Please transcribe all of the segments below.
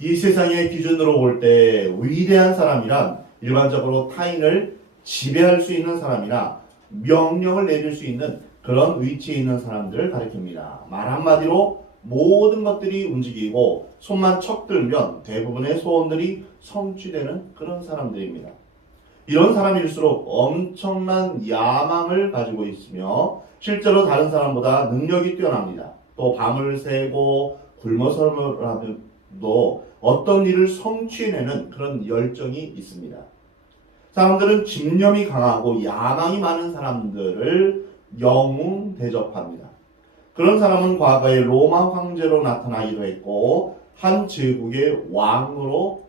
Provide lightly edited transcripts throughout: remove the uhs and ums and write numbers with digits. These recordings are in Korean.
이 세상의 기준으로 볼 때 위대한 사람이란 일반적으로 타인을 지배할 수 있는 사람이나 명령을 내릴 수 있는 그런 위치에 있는 사람들을 가리킵니다. 말 한마디로 모든 것들이 움직이고 손만 척 들면 대부분의 소원들이 성취되는 그런 사람들입니다. 이런 사람일수록 엄청난 야망을 가지고 있으며 실제로 다른 사람보다 능력이 뛰어납니다. 또 밤을 새고 굶어서라도 어떤 일을 성취해내는 그런 열정이 있습니다. 사람들은 집념이 강하고 야망이 많은 사람들을 영웅 대접합니다. 그런 사람은 과거에 로마 황제로 나타나기도 했고 한 제국의 왕으로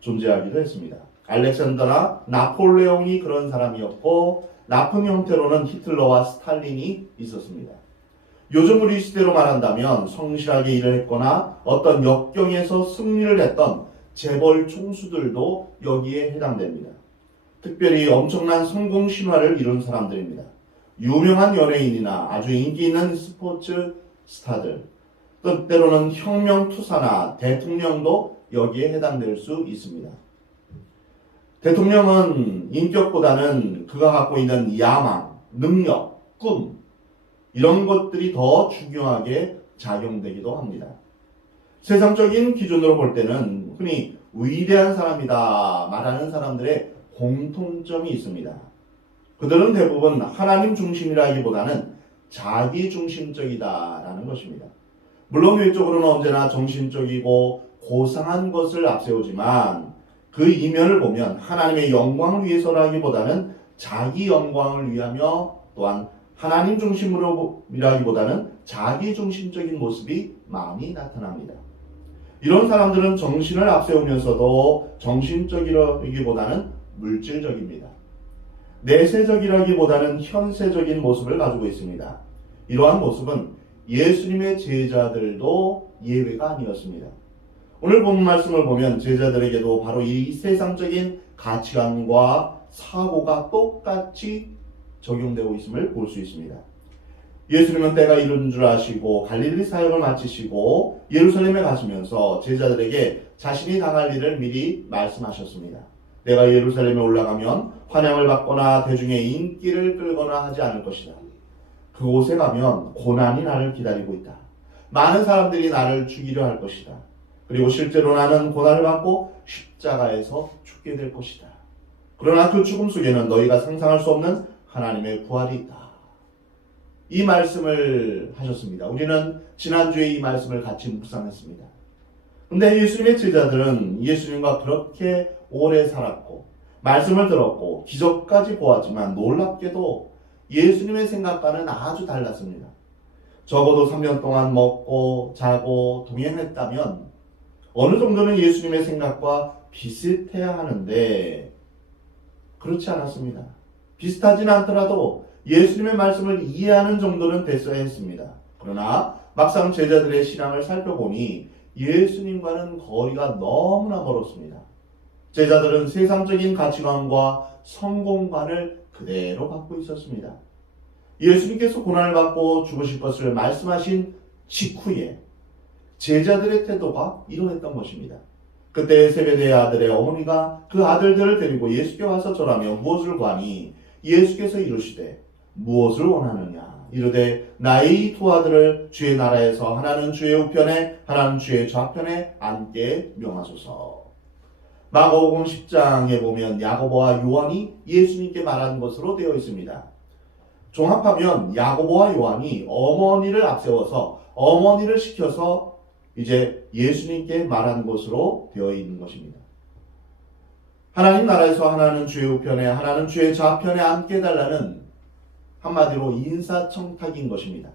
존재하기도 했습니다. 알렉산더나 나폴레옹이 그런 사람이었고 나쁜 형태로는 히틀러와 스탈린이 있었습니다. 요즘 우리 시대로 말한다면 성실하게 일을 했거나 어떤 역경에서 승리를 했던 재벌 총수들도 여기에 해당됩니다. 특별히 엄청난 성공 신화를 이룬 사람들입니다. 유명한 연예인이나 아주 인기 있는 스포츠 스타들, 또 때로는 혁명투사나 대통령도 여기에 해당될 수 있습니다. 대통령은 인격보다는 그가 갖고 있는 야망, 능력, 꿈 이런 것들이 더 중요하게 작용되기도 합니다. 세상적인 기준으로 볼 때는 흔히 위대한 사람이다 말하는 사람들의 공통점이 있습니다. 그들은 대부분 하나님 중심이라기보다는 자기 중심적이다라는 것입니다. 물론 외적으로는 언제나 정신적이고 고상한 것을 앞세우지만 그 이면을 보면 하나님의 영광을 위해서라기보다는 자기 영광을 위하며 또한 하나님 중심으로라기보다는 자기 중심적인 모습이 많이 나타납니다. 이런 사람들은 정신을 앞세우면서도 정신적이라기보다는 물질적입니다. 내세적이라기보다는 현세적인 모습을 가지고 있습니다. 이러한 모습은 예수님의 제자들도 예외가 아니었습니다. 오늘 본 말씀을 보면 제자들에게도 바로 이 세상적인 가치관과 사고가 똑같이 적용되고 있음을 볼 수 있습니다. 예수님은 때가 이른 줄 아시고 갈릴리 사역을 마치시고 예루살렘에 가시면서 제자들에게 자신이 당할 일을 미리 말씀하셨습니다. 내가 예루살렘에 올라가면 환영을 받거나 대중의 인기를 끌거나 하지 않을 것이다. 그곳에 가면 고난이 나를 기다리고 있다. 많은 사람들이 나를 죽이려 할 것이다. 그리고 실제로 나는 고난을 받고 십자가에서 죽게 될 것이다. 그러나 그 죽음 속에는 너희가 상상할 수 없는 하나님의 부활이 있다. 이 말씀을 하셨습니다. 우리는 지난주에 이 말씀을 같이 묵상했습니다. 근데 예수님의 제자들은 예수님과 그렇게 오래 살았고 말씀을 들었고 기적까지 보았지만 놀랍게도 예수님의 생각과는 아주 달랐습니다. 적어도 3년 동안 먹고 자고 동행했다면 어느 정도는 예수님의 생각과 비슷해야 하는데 그렇지 않았습니다. 비슷하진 않더라도 예수님의 말씀을 이해하는 정도는 됐어야 했습니다. 그러나 막상 제자들의 신앙을 살펴보니 예수님과는 거리가 너무나 멀었습니다. 제자들은 세상적인 가치관과 성공관을 그대로 갖고 있었습니다. 예수님께서 고난을 받고 죽으실 것을 말씀하신 직후에 제자들의 태도가 이러했던 것입니다. 그때 세베대의 아들의 어머니가 그 아들들을 데리고 예수께 와서 절하며 무엇을 구하니 예수께서 이르시되 무엇을 원하느냐 이르되 나의 두 아들을 주의 나라에서 하나는 주의 우편에 하나는 주의 좌편에 앉게 명하소서. 마가복음 10장에 보면 야고보와 요한이 예수님께 말한 것으로 되어 있습니다. 종합하면 야고보와 요한이 어머니를 앞세워서 어머니를 시켜서 이제 예수님께 말한 것으로 되어 있는 것입니다. 하나님 나라에서 하나는 주의 우편에 하나는 주의 좌편에 앉게 해달라는 한마디로 인사청탁인 것입니다.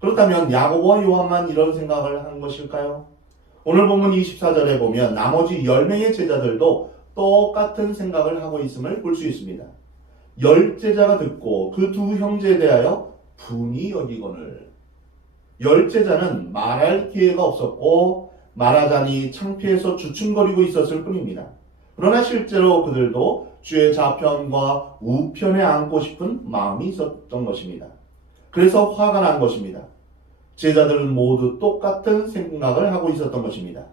그렇다면 야고보와 요한만 이런 생각을 한 것일까요? 오늘 본문 24절에 보면 나머지 10명의 제자들도 똑같은 생각을 하고 있음을 볼 수 있습니다. 10제자가 듣고 그 두 형제에 대하여 분이 여기거늘 10제자는 말할 기회가 없었고 말하자니 창피해서 주춤거리고 있었을 뿐입니다. 그러나 실제로 그들도 주의 좌편과 우편에 앉고 싶은 마음이 있었던 것입니다. 그래서 화가 난 것입니다. 제자들은 모두 똑같은 생각을 하고 있었던 것입니다.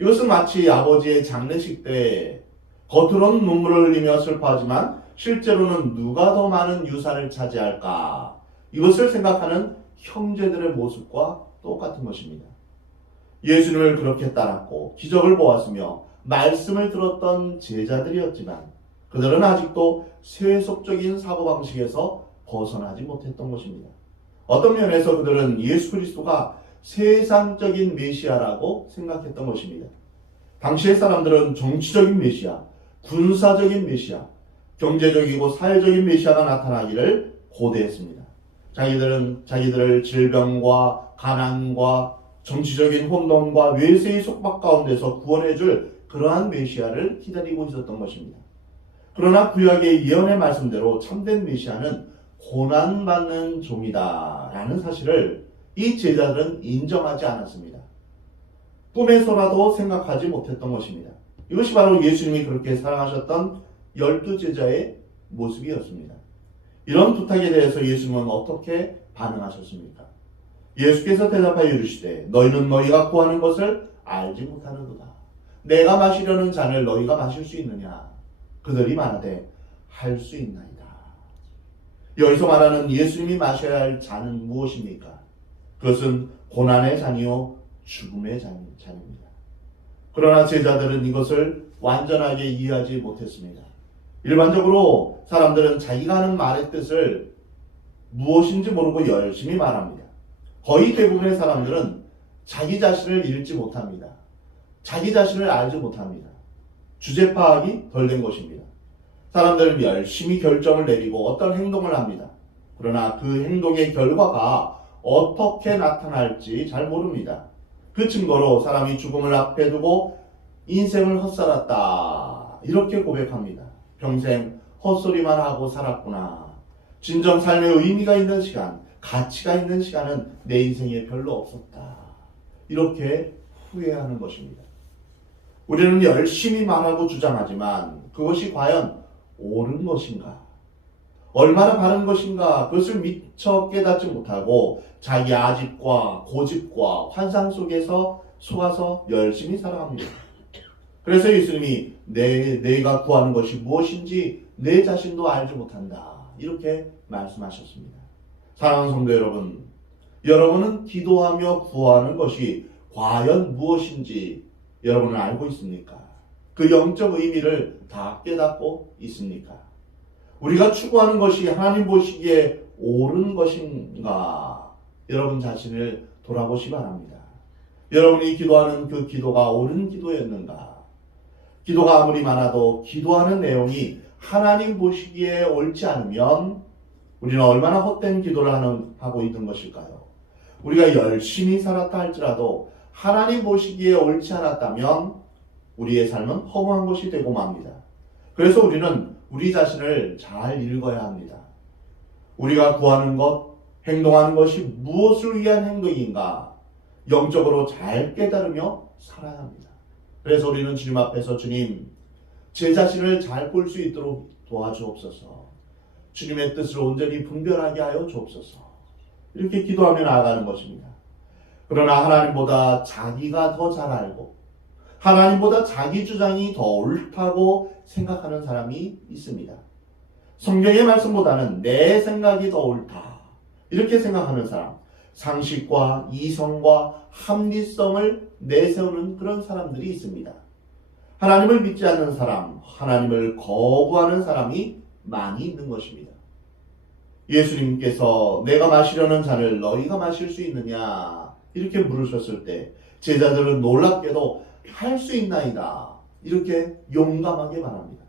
이것은 마치 아버지의 장례식 때 겉으로는 눈물을 흘리며 슬퍼하지만 실제로는 누가 더 많은 유산을 차지할까? 이것을 생각하는 형제들의 모습과 똑같은 것입니다. 예수님을 그렇게 따랐고 기적을 보았으며 말씀을 들었던 제자들이었지만 그들은 아직도 세속적인 사고방식에서 벗어나지 못했던 것입니다. 어떤 면에서 그들은 예수 그리스도가 세상적인 메시아라고 생각했던 것입니다. 당시의 사람들은 정치적인 메시아, 군사적인 메시아, 경제적이고 사회적인 메시아가 나타나기를 고대했습니다. 자기들을 질병과 가난과 정치적인 혼돈과 외세의 속박 가운데서 구원해줄 그러한 메시아를 기다리고 있었던 것입니다. 그러나 구약의 예언의 말씀대로 참된 메시아는 고난받는 종이다 라는 사실을 이 제자들은 인정하지 않았습니다. 꿈에서라도 생각하지 못했던 것입니다. 이것이 바로 예수님이 그렇게 사랑하셨던 12제자의 모습이었습니다. 이런 부탁에 대해서 예수님은 어떻게 반응하셨습니까? 예수께서 대답하여 이르시되 너희는 너희가 구하는 것을 알지 못하는도다. 내가 마시려는 잔을 너희가 마실 수 있느냐? 그들이 말하되 할 수 있나이다. 여기서 말하는 예수님이 마셔야 할 잔은 무엇입니까? 그것은 고난의 잔이요 죽음의 잔입니다. 그러나 제자들은 이것을 완전하게 이해하지 못했습니다. 일반적으로 사람들은 자기가 하는 말의 뜻을 무엇인지 모르고 열심히 말합니다. 거의 대부분의 사람들은 자기 자신을 읽지 못합니다. 자기 자신을 알지 못합니다. 주제 파악이 덜 된 것입니다. 사람들은 열심히 결정을 내리고 어떤 행동을 합니다. 그러나 그 행동의 결과가 어떻게 나타날지 잘 모릅니다. 그 증거로 사람이 죽음을 앞에 두고 인생을 헛살았다 이렇게 고백합니다. 평생 헛소리만 하고 살았구나. 진정 삶의 의미가 있는 시간, 가치가 있는 시간은 내 인생에 별로 없었다. 이렇게 후회하는 것입니다. 우리는 열심히 말하고 주장하지만 그것이 과연 옳은 것인가? 얼마나 바른 것인가? 그것을 미처 깨닫지 못하고 자기 아집과 고집과 환상 속에서 속아서 열심히 살아갑니다. 그래서 예수님이 내가 구하는 것이 무엇인지 내 자신도 알지 못한다. 이렇게 말씀하셨습니다. 사랑하는 성도 여러분, 여러분은 기도하며 구하는 것이 과연 무엇인지 여러분은 알고 있습니까? 그 영적 의미를 다 깨닫고 있습니까? 우리가 추구하는 것이 하나님 보시기에 옳은 것인가? 여러분 자신을 돌아보시 바랍니다. 여러분이 기도하는 그 기도가 옳은 기도였는가? 기도가 아무리 많아도 기도하는 내용이 하나님 보시기에 옳지 않으면 우리는 얼마나 헛된 기도를 하고 있는 것일까요? 우리가 열심히 살았다 할지라도 하나님 보시기에 옳지 않았다면 우리의 삶은 허무한 것이 되고 맙니다. 그래서 우리는 우리 자신을 잘 읽어야 합니다. 우리가 구하는 것, 행동하는 것이 무엇을 위한 행동인가 영적으로 잘 깨달으며 살아야 합니다. 그래서 우리는 주님 앞에서 주님, 제 자신을 잘 볼 수 있도록 도와주옵소서. 주님의 뜻을 온전히 분별하게 하여 주옵소서. 이렇게 기도하며 나아가는 것입니다. 그러나 하나님보다 자기가 더 잘 알고 하나님보다 자기 주장이 더 옳다고 생각하는 사람이 있습니다. 성경의 말씀보다는 내 생각이 더 옳다 이렇게 생각하는 사람, 상식과 이성과 합리성을 내세우는 그런 사람들이 있습니다. 하나님을 믿지 않는 사람, 하나님을 거부하는 사람이 많이 있는 것입니다. 예수님께서 내가 마시려는 잔을 너희가 마실 수 있느냐 이렇게 물으셨을 때 제자들은 놀랍게도 할 수 있나이다 이렇게 용감하게 말합니다.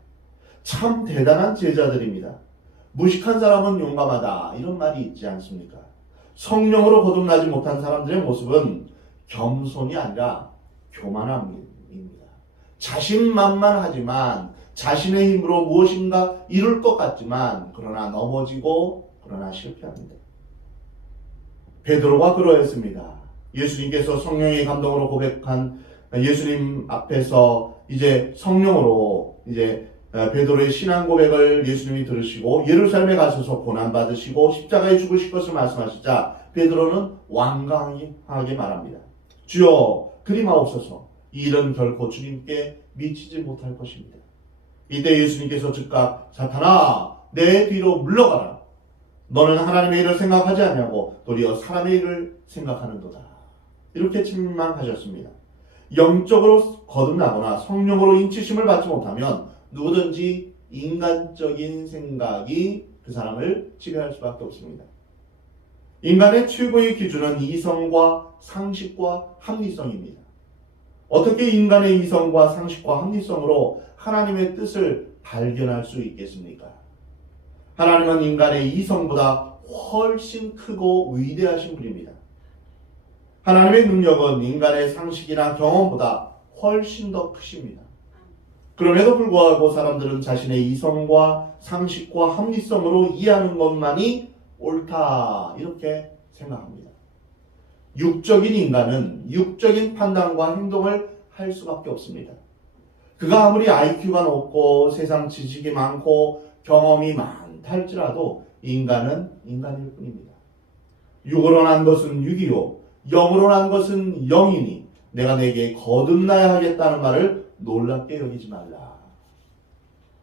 참 대단한 제자들입니다. 무식한 사람은 용감하다 이런 말이 있지 않습니까? 성령으로 거듭나지 못한 사람들의 모습은 겸손이 아니라 교만함입니다. 자신만만하지만 자신의 힘으로 무엇인가 이룰 것 같지만 그러나 넘어지고 그러나 실패합니다. 베드로가 그러했습니다. 예수님께서 성령의 감동으로 고백한 예수님 앞에서 이제 성령으로 이제 베드로의 신앙 고백을 예수님이 들으시고 예루살렘에 가셔서 고난받으시고 십자가에 죽으실 것을 말씀하시자 베드로는 완강하게 말합니다. 주여 그리마옵소서. 이 일은 결코 주님께 미치지 못할 것입니다. 이때 예수님께서 즉각 사탄아 내 뒤로 물러가라. 너는 하나님의 일을 생각하지 않냐고 도리어 사람의 일을 생각하는도다. 이렇게 책망하셨습니다. 영적으로 거듭나거나 성령으로 인치심을 받지 못하면 누구든지 인간적인 생각이 그 사람을 지배할 수밖에 없습니다. 인간의 최고의 기준은 이성과 상식과 합리성입니다. 어떻게 인간의 이성과 상식과 합리성으로 하나님의 뜻을 발견할 수 있겠습니까? 하나님은 인간의 이성보다 훨씬 크고 위대하신 분입니다. 하나님의 능력은 인간의 상식이나 경험보다 훨씬 더 크십니다. 그럼에도 불구하고 사람들은 자신의 이성과 상식과 합리성으로 이해하는 것만이 옳다 이렇게 생각합니다. 육적인 인간은 육적인 판단과 행동을 할 수밖에 없습니다. 그가 아무리 IQ가 높고 세상 지식이 많고 경험이 많다 할지라도 인간은 인간일 뿐입니다. 육으로 난 것은 육이요 영으로 난 것은 영이니 내가 내게 거듭나야 하겠다는 말을 놀랍게 여기지 말라.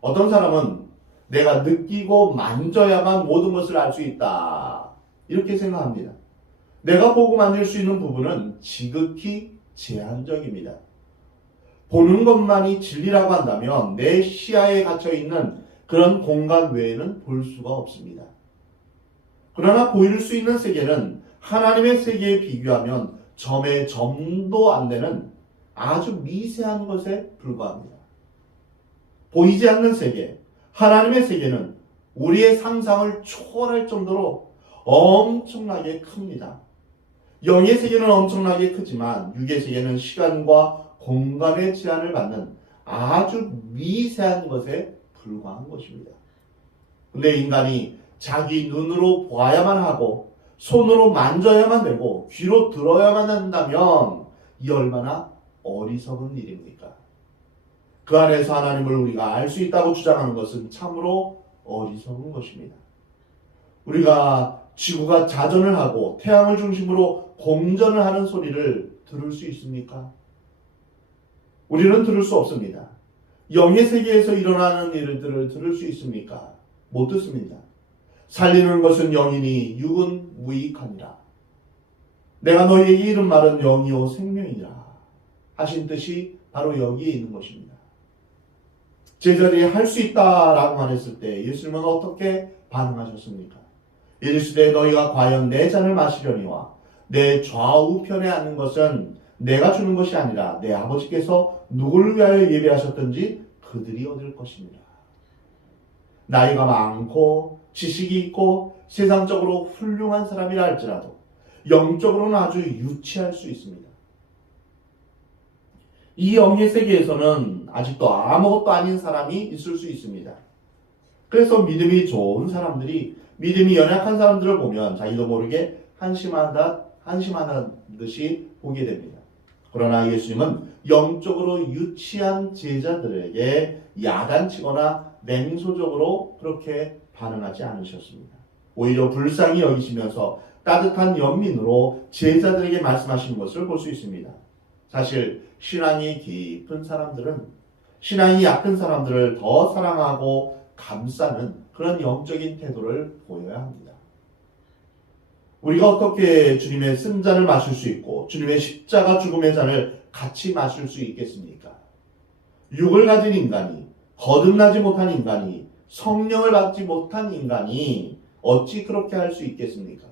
어떤 사람은 내가 느끼고 만져야만 모든 것을 알 수 있다 이렇게 생각합니다. 내가 보고 만질 수 있는 부분은 지극히 제한적입니다. 보는 것만이 진리라고 한다면 내 시야에 갇혀 있는 그런 공간 외에는 볼 수가 없습니다. 그러나 보일 수 있는 세계는 하나님의 세계에 비교하면 점의 점도 안 되는 아주 미세한 것에 불과합니다. 보이지 않는 세계, 하나님의 세계는 우리의 상상을 초월할 정도로 엄청나게 큽니다. 영의 세계는 엄청나게 크지만 육의 세계는 시간과 공간의 제한을 받는 아주 미세한 것에 불과한 것입니다. 근데 인간이 자기 눈으로 보아야만 하고 손으로 만져야만 되고 귀로 들어야만 한다면 이 얼마나 어리석은 일입니까? 그 안에서 하나님을 우리가 알 수 있다고 주장하는 것은 참으로 어리석은 것입니다. 우리가 지구가 자전을 하고 태양을 중심으로 공전을 하는 소리를 들을 수 있습니까? 우리는 들을 수 없습니다. 영의 세계에서 일어나는 일들을 들을 수 있습니까? 못 듣습니다. 살리는 것은 영이니 육은 무익하니라. 내가 너희에게 이른 말은 영이요 생명이니라 하신 뜻이 바로 여기에 있는 것입니다. 제자들이 할 수 있다라고 말했을 때 예수님은 어떻게 반응하셨습니까? 이르시되 너희가 과연 내 잔을 마시려니와 내 좌우편에 앉는 것은 내가 주는 것이 아니라 내 아버지께서 누구를 위하여 예배하셨든지 그들이 얻을 것입니다. 나이가 많고 지식이 있고 세상적으로 훌륭한 사람이라 할지라도 영적으로는 아주 유치할 수 있습니다. 이 영의 세계에서는 아직도 아무것도 아닌 사람이 있을 수 있습니다. 그래서 믿음이 좋은 사람들이 믿음이 연약한 사람들을 보면 자기도 모르게 한심하는 듯이 보게 됩니다. 그러나 예수님은 영적으로 유치한 제자들에게 야단치거나 냉소적으로 그렇게 반응하지 않으셨습니다. 오히려 불쌍히 여기시면서 따뜻한 연민으로 제자들에게 말씀하시는 것을 볼 수 있습니다. 사실 신앙이 깊은 사람들은 신앙이 약한 사람들을 더 사랑하고 감싸는 그런 영적인 태도를 보여야 합니다. 우리가 어떻게 주님의 쓴잔을 마실 수 있고 주님의 십자가 죽음의 잔을 같이 마실 수 있겠습니까? 육을 가진 인간이, 거듭나지 못한 인간이, 성령을 받지 못한 인간이 어찌 그렇게 할 수 있겠습니까?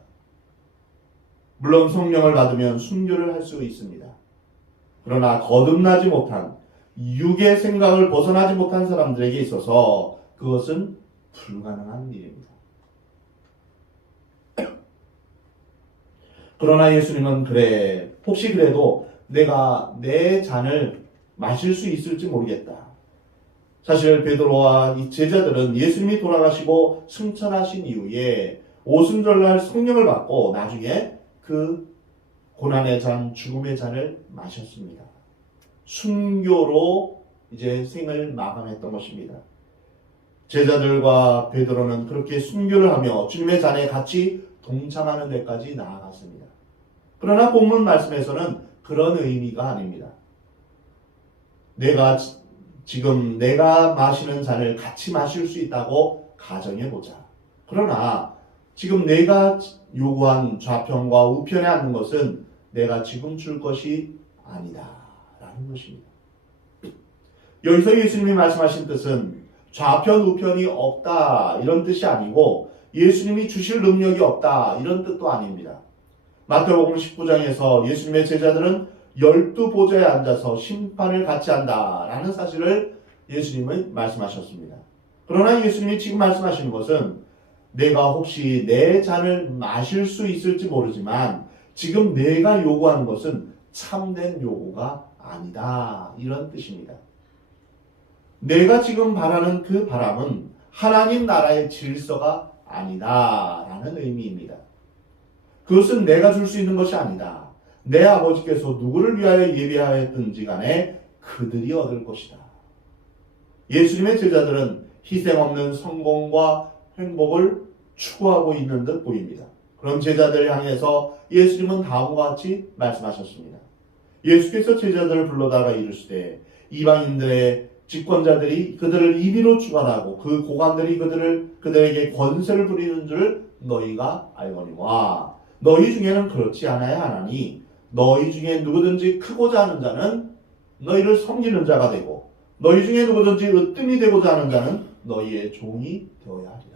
물론 성령을 받으면 순교를 할 수 있습니다. 그러나 거듭나지 못한, 육의 생각을 벗어나지 못한 사람들에게 있어서 그것은 불가능한 일입니다. 그러나 예수님은 혹시 그래도 내가 내 잔을 마실 수 있을지 모르겠다. 사실 베드로와 이 제자들은 예수님이 돌아가시고 승천하신 이후에 오순절날 성령을 받고 나중에 그 고난의 잔, 죽음의 잔을 마셨습니다. 순교로 이제 생을 마감했던 것입니다. 제자들과 베드로는 그렇게 순교를 하며 주님의 잔에 같이 동참하는 데까지 나아갔습니다. 그러나 본문 말씀에서는 그런 의미가 아닙니다. 지금 내가 마시는 잔을 같이 마실 수 있다고 가정해보자. 그러나 지금 내가 요구한 좌편과 우편에 앉는 것은 내가 지금 줄 것이 아니다 라는 것입니다. 여기서 예수님이 말씀하신 뜻은 좌편 우편이 없다 이런 뜻이 아니고 예수님이 주실 능력이 없다 이런 뜻도 아닙니다. 마태복음 19장에서 예수님의 제자들은 12보좌에 앉아서 심판을 같이 한다 라는 사실을 예수님은 말씀하셨습니다. 그러나 예수님이 지금 말씀하시는 것은 내가 혹시 내 잔을 마실 수 있을지 모르지만 지금 내가 요구하는 것은 참된 요구가 아니다 이런 뜻입니다. 내가 지금 바라는 그 바람은 하나님 나라의 질서가 아니다 라는 의미입니다. 그것은 내가 줄 수 있는 것이 아니다. 내 아버지께서 누구를 위하여 예비하였든지 간에 그들이 얻을 것이다. 예수님의 제자들은 희생 없는 성공과 행복을 추구하고 있는 듯 보입니다. 그런 제자들을 향해서 예수님은 다음과 같이 말씀하셨습니다. 예수께서 제자들을 불러다가 이르시되 이방인들의 집권자들이 그들을 임의로 주관하고 그 고관들이 그들에게 권세를 부리는 줄 너희가 알거니와 너희 중에는 그렇지 않아야 하나니 너희 중에 누구든지 크고자 하는 자는 너희를 섬기는 자가 되고 너희 중에 누구든지 으뜸이 되고자 하는 자는 너희의 종이 되어야 하리라.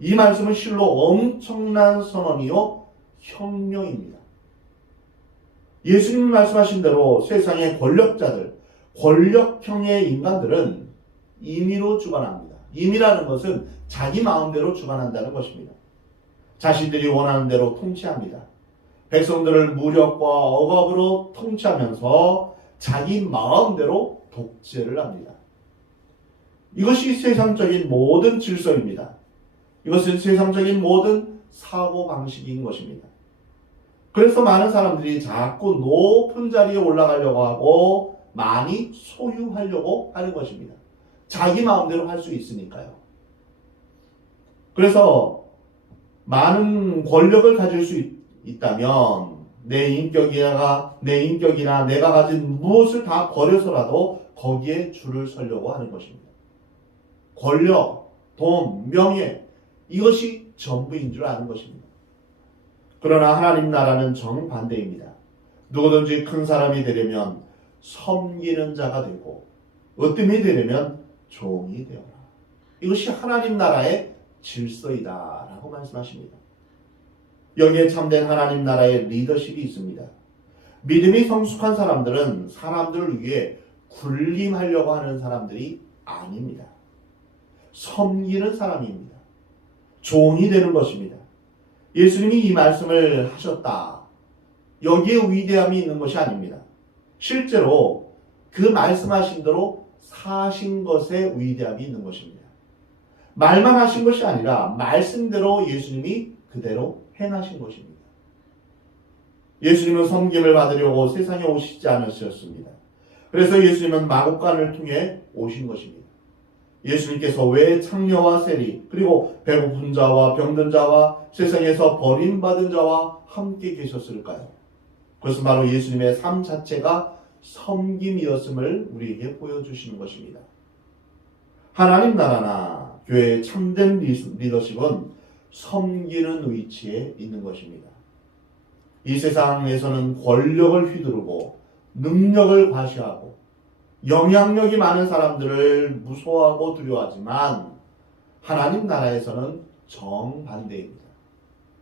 이 말씀은 실로 엄청난 선언이요 혁명입니다. 예수님이 말씀하신 대로 세상의 권력자들, 권력형의 인간들은 임의로 주관합니다. 임의라는 것은 자기 마음대로 주관한다는 것입니다. 자신들이 원하는 대로 통치합니다. 백성들을 무력과 억압으로 통치하면서 자기 마음대로 독재를 합니다. 이것이 세상적인 모든 질서입니다. 이것은 세상적인 모든 사고방식인 것입니다. 그래서 많은 사람들이 자꾸 높은 자리에 올라가려고 하고 많이 소유하려고 하는 것입니다. 자기 마음대로 할 수 있으니까요. 그래서 많은 권력을 가질 수 있다면 내 인격이나 내가 가진 무엇을 다 버려서라도 거기에 줄을 서려고 하는 것입니다. 권력, 돈, 명예 이것이 전부인 줄 아는 것입니다. 그러나 하나님 나라는 정반대입니다. 누구든지 큰 사람이 되려면 섬기는 자가 되고 으뜸이 되려면 종이 되어라. 이것이 하나님 나라의 질서이다 라고 말씀하십니다. 여기에 참된 하나님 나라의 리더십이 있습니다. 믿음이 성숙한 사람들은 사람들을 위해 군림하려고 하는 사람들이 아닙니다. 섬기는 사람입니다. 종이 되는 것입니다. 예수님이 이 말씀을 하셨다. 여기에 위대함이 있는 것이 아닙니다. 실제로 그 말씀하신 대로 사신 것에 위대함이 있는 것입니다. 말만 하신 것이 아니라 말씀대로 예수님이 그대로 행하신 것입니다. 예수님은 섬김을 받으려고 세상에 오시지 않으셨습니다. 그래서 예수님은 마국간을 통해 오신 것입니다. 예수님께서 왜 창녀와 세리 그리고 배고픈 자와 병든 자와 세상에서 버림받은 자와 함께 계셨을까요? 그것은 바로 예수님의 삶 자체가 섬김이었음을 우리에게 보여주시는 것입니다. 하나님 나라나 교회의 참된 리더십은 섬기는 위치에 있는 것입니다. 이 세상에서는 권력을 휘두르고 능력을 과시하고 영향력이 많은 사람들을 무서워하고 두려워하지만 하나님 나라에서는 정반대입니다.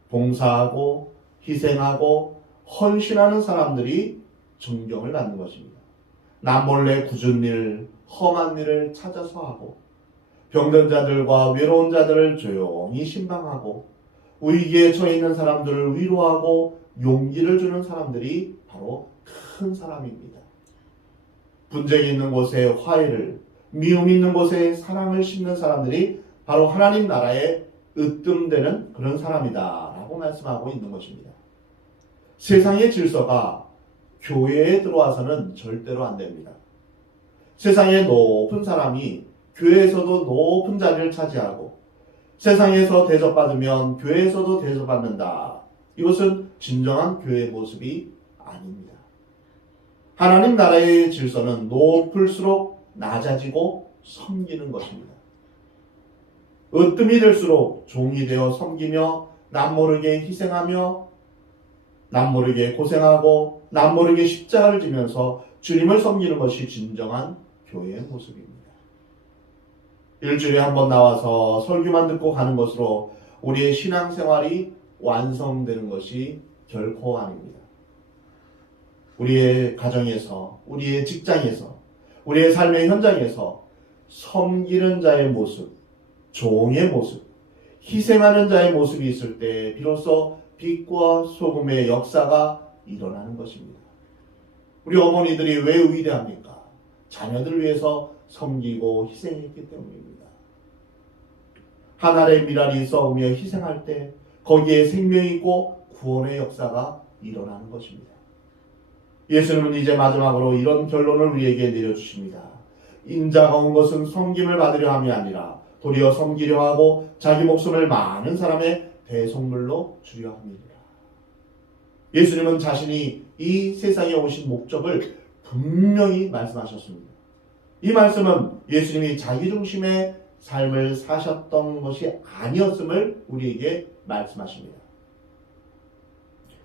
봉사하고 희생하고 헌신하는 사람들이 존경을 받는 것입니다. 남몰래 굳은 일, 험한 일을 찾아서 하고 병든 자들과 외로운 자들을 조용히 신방하고 위기에 처해 있는 사람들을 위로하고 용기를 주는 사람들이 바로 큰 사람입니다. 분쟁이 있는 곳에 화해를, 미움이 있는 곳에 사랑을 심는 사람들이 바로 하나님 나라에 으뜸되는 그런 사람이다 라고 말씀하고 있는 것입니다. 세상의 질서가 교회에 들어와서는 절대로 안 됩니다. 세상의 높은 사람이 교회에서도 높은 자리를 차지하고 세상에서 대접받으면 교회에서도 대접받는다. 이것은 진정한 교회의 모습이 아닙니다. 하나님 나라의 질서는 높을수록 낮아지고 섬기는 것입니다. 으뜸이 될수록 종이 되어 섬기며 남모르게 희생하며 남모르게 고생하고 남모르게 십자가를 지면서 주님을 섬기는 것이 진정한 교회의 모습입니다. 일주일에 한 번 나와서 설교만 듣고 가는 것으로 우리의 신앙생활이 완성되는 것이 결코 아닙니다. 우리의 가정에서, 우리의 직장에서, 우리의 삶의 현장에서 섬기는 자의 모습, 종의 모습, 희생하는 자의 모습이 있을 때 비로소 빛과 소금의 역사가 일어나는 것입니다. 우리 어머니들이 왜 위대합니까? 자녀들 위해서 섬기고 희생했기 때문입니다. 한 알의 미랄이 썩으며 희생할 때 거기에 생명이 있고 구원의 역사가 일어나는 것입니다. 예수님은 이제 마지막으로 이런 결론을 우리에게 내려주십니다. 인자가 온 것은 섬김을 받으려 함이 아니라 도리어 섬기려 하고 자기 목숨을 많은 사람의 대속물로 주려 합니다. 예수님은 자신이 이 세상에 오신 목적을 분명히 말씀하셨습니다. 이 말씀은 예수님이 자기 중심의 삶을 사셨던 것이 아니었음을 우리에게 말씀하십니다.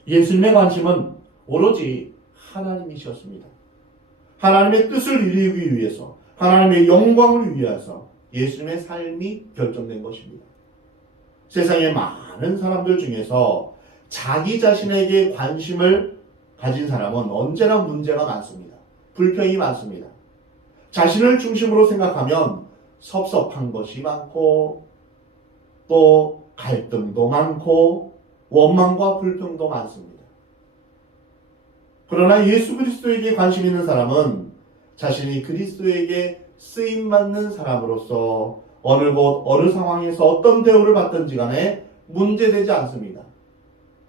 예수님의 관심은 오로지 하나님이셨습니다. 하나님의 뜻을 이루기 위해서, 하나님의 영광을 위해서 예수님의 삶이 결정된 것입니다. 세상의 많은 사람들 중에서 자기 자신에게 관심을 가진 사람은 언제나 문제가 많습니다. 불평이 많습니다. 자신을 중심으로 생각하면 섭섭한 것이 많고 또 갈등도 많고 원망과 불평도 많습니다. 그러나 예수 그리스도에게 관심 있는 사람은 자신이 그리스도에게 쓰임받는 사람으로서 어느 곳 어느 상황에서 어떤 대우를 받든지 간에 문제되지 않습니다.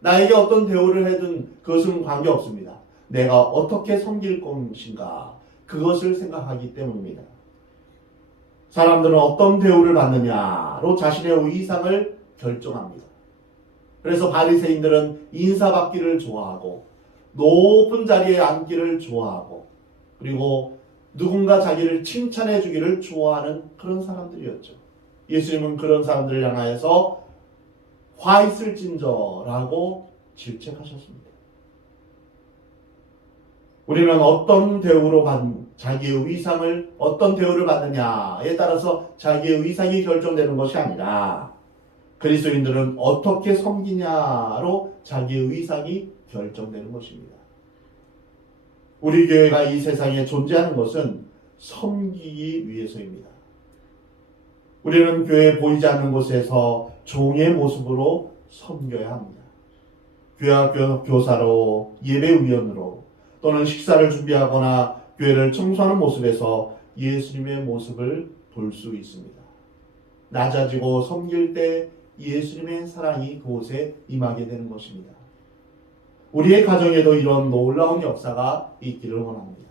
나에게 어떤 대우를 해든 그것은 관계없습니다. 내가 어떻게 섬길 것인가 그것을 생각하기 때문입니다. 사람들은 어떤 대우를 받느냐로 자신의 위상을 결정합니다. 그래서 바리새인들은 인사받기를 좋아하고 높은 자리에 앉기를 좋아하고 그리고 누군가 자기를 칭찬해 주기를 좋아하는 그런 사람들이었죠. 예수님은 그런 사람들을 향하여서 화 있을진저라고 질책하셨습니다. 우리는 어떤 대우로 자기의 위상을 어떤 대우를 받느냐에 따라서 자기의 위상이 결정되는 것이 아니라 그리스도인들은 어떻게 섬기냐로 자기의 위상이 결정되는 것입니다. 우리 교회가 이 세상에 존재하는 것은 섬기기 위해서입니다. 우리는 교회에 보이지 않는 곳에서 종의 모습으로 섬겨야 합니다. 교회학교 교사로, 예배위원으로 또는 식사를 준비하거나 교회를 청소하는 모습에서 예수님의 모습을 볼 수 있습니다. 낮아지고 섬길 때 예수님의 사랑이 그곳에 임하게 되는 것입니다. 우리의 가정에도 이런 놀라운 역사가 있기를 원합니다.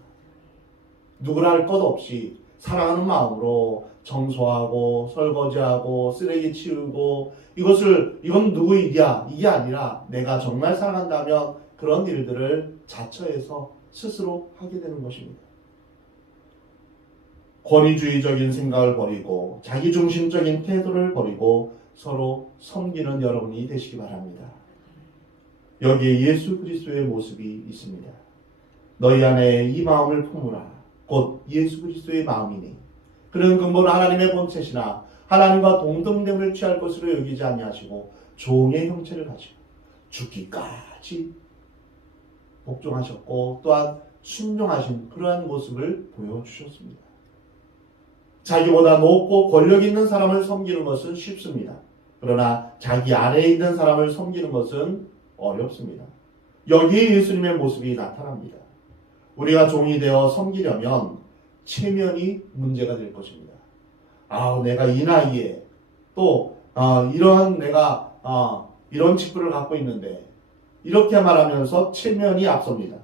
누구라 할 것 없이 사랑하는 마음으로 청소하고 설거지하고 쓰레기 치우고 이건 누구 일이야 이게 아니라 내가 정말 사랑한다면 그런 일들을 자처해서 스스로 하게 되는 것입니다. 권위주의적인 생각을 버리고 자기중심적인 태도를 버리고 서로 섬기는 여러분이 되시기 바랍니다. 여기에 예수 그리스도의 모습이 있습니다. 너희 안에 이 마음을 품으라. 곧 예수 그리스도의 마음이니 그는 근본 하나님의 본체시나 하나님과 동등됨을 취할 것으로 여기지 아니하시고 종의 형체를 가지고 죽기까지 복종하셨고 또한 순종하신 그러한 모습을 보여주셨습니다. 자기보다 높고 권력 있는 사람을 섬기는 것은 쉽습니다. 그러나 자기 아래에 있는 사람을 섬기는 것은 어렵습니다. 여기에 예수님의 모습이 나타납니다. 우리가 종이 되어 섬기려면 체면이 문제가 될 것입니다. 내가 이 나이에 또 이러한 내가 이런 직분을 갖고 있는데 이렇게 말하면서 체면이 앞섭니다.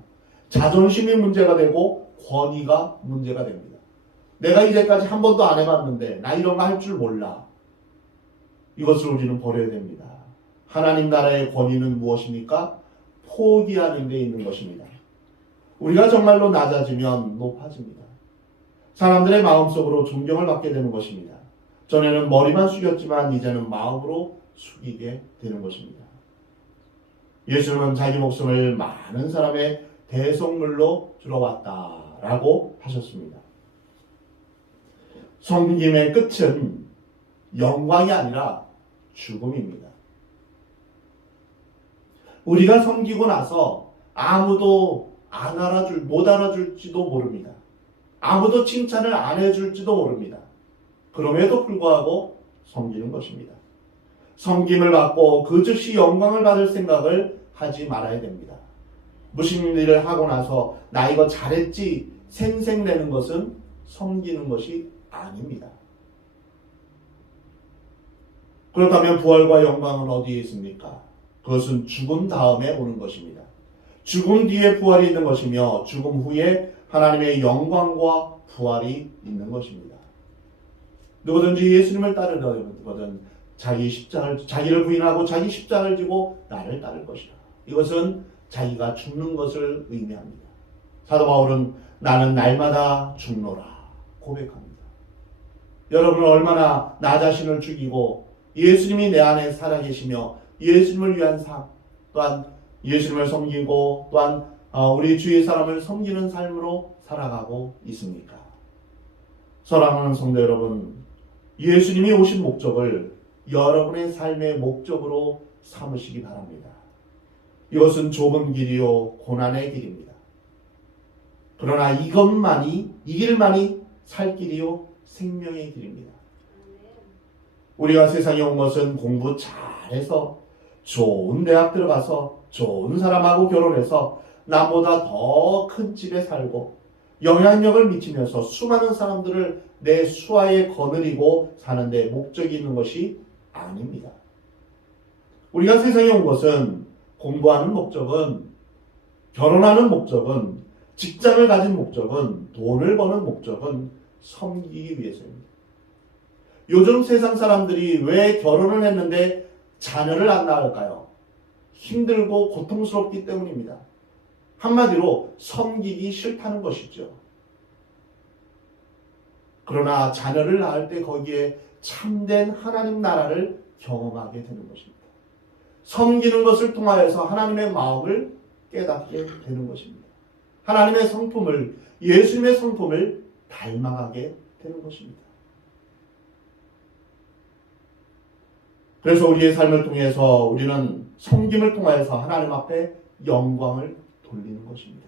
자존심이 문제가 되고 권위가 문제가 됩니다. 내가 이제까지 한 번도 안 해봤는데 나 이런 거 할 줄 몰라. 이것을 우리는 버려야 됩니다. 하나님 나라의 권위는 무엇입니까? 포기하는 데 있는 것입니다. 우리가 정말로 낮아지면 높아집니다. 사람들의 마음속으로 존경을 받게 되는 것입니다. 전에는 머리만 숙였지만 이제는 마음으로 숙이게 되는 것입니다. 예수님은 자기 목숨을 많은 사람의 대속물로 들어왔다라고 하셨습니다. 섬김의 끝은 영광이 아니라 죽음입니다. 우리가 섬기고 나서 아무도 못 알아줄지도 모릅니다. 아무도 칭찬을 안 해줄지도 모릅니다. 그럼에도 불구하고 섬기는 것입니다. 섬김을 받고 그 즉시 영광을 받을 생각을 하지 말아야 됩니다. 무슨 일을 하고 나서 나 이거 잘했지 생색내는 것은 섬기는 것이 아닙니다. 그렇다면 부활과 영광은 어디에 있습니까? 그것은 죽음 다음에 오는 것입니다. 죽음 뒤에 부활이 있는 것이며 죽음 후에 하나님의 영광과 부활이 있는 것입니다. 누구든지 예수님을 따르려거든 자기를 부인하고 자기 십자가를 지고 나를 따를 것이라. 이것은 자기가 죽는 것을 의미합니다. 사도 바울은 나는 날마다 죽노라 고백합니다. 여러분은 얼마나 나 자신을 죽이고 예수님이 내 안에 살아계시며 예수님을 위한 삶 또한 예수님을 섬기고 또한 우리 주위의 사람을 섬기는 삶으로 살아가고 있습니까? 사랑하는 성도 여러분, 예수님이 오신 목적을 여러분의 삶의 목적으로 삼으시기 바랍니다. 이것은 좁은 길이요 고난의 길입니다. 그러나 이 길만이 살 길이요 생명의 길입니다. 우리가 세상에 온 것은 공부 잘해서 좋은 대학 들어가서 좋은 사람하고 결혼해서 나보다 더 큰 집에 살고 영향력을 미치면서 수많은 사람들을 내 수하에 거느리고 사는 데 목적이 있는 것이 아닙니다. 우리가 세상에 온 것은 공부하는 목적은, 결혼하는 목적은, 직장을 가진 목적은, 돈을 버는 목적은 섬기기 위해서입니다. 요즘 세상 사람들이 왜 결혼을 했는데 자녀를 안 낳을까요? 힘들고 고통스럽기 때문입니다. 한마디로 섬기기 싫다는 것이죠. 그러나 자녀를 낳을 때 거기에 참된 하나님 나라를 경험하게 되는 것입니다. 섬기는 것을 통하여서 하나님의 마음을 깨닫게 되는 것입니다. 하나님의 성품을, 예수님의 성품을 닮아가게 되는 것입니다. 그래서 우리의 삶을 통해서 우리는 섬김을 통하여서 하나님 앞에 영광을 돌리는 것입니다.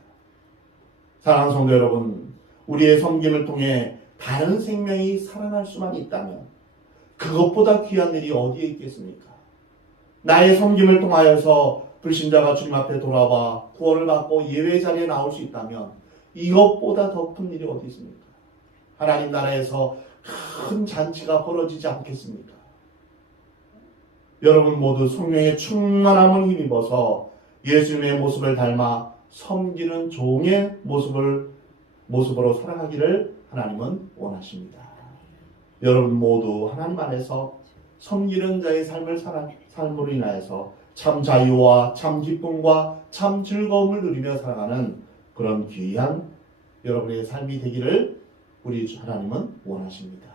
사랑하는 성도 여러분, 우리의 섬김을 통해 다른 생명이 살아날 수만 있다면 그것보다 귀한 일이 어디에 있겠습니까? 나의 섬김을 통하여서 불신자가 주님 앞에 돌아와 구원을 받고 예배 자리에 나올 수 있다면 이것보다 더 큰 일이 어디 있습니까? 하나님 나라에서 큰 잔치가 벌어지지 않겠습니까? 여러분 모두 성령의 충만함을 힘입어서 예수님의 모습을 닮아 섬기는 종의 모습으로 살아가기를 하나님은 원하십니다. 여러분 모두 하나님 안에서 섬기는 자의 삶으로 인하여서 참 자유와 참 기쁨과 참 즐거움을 누리며 살아가는 그런 귀한 여러분의 삶이 되기를 우리 하나님은 원하십니다.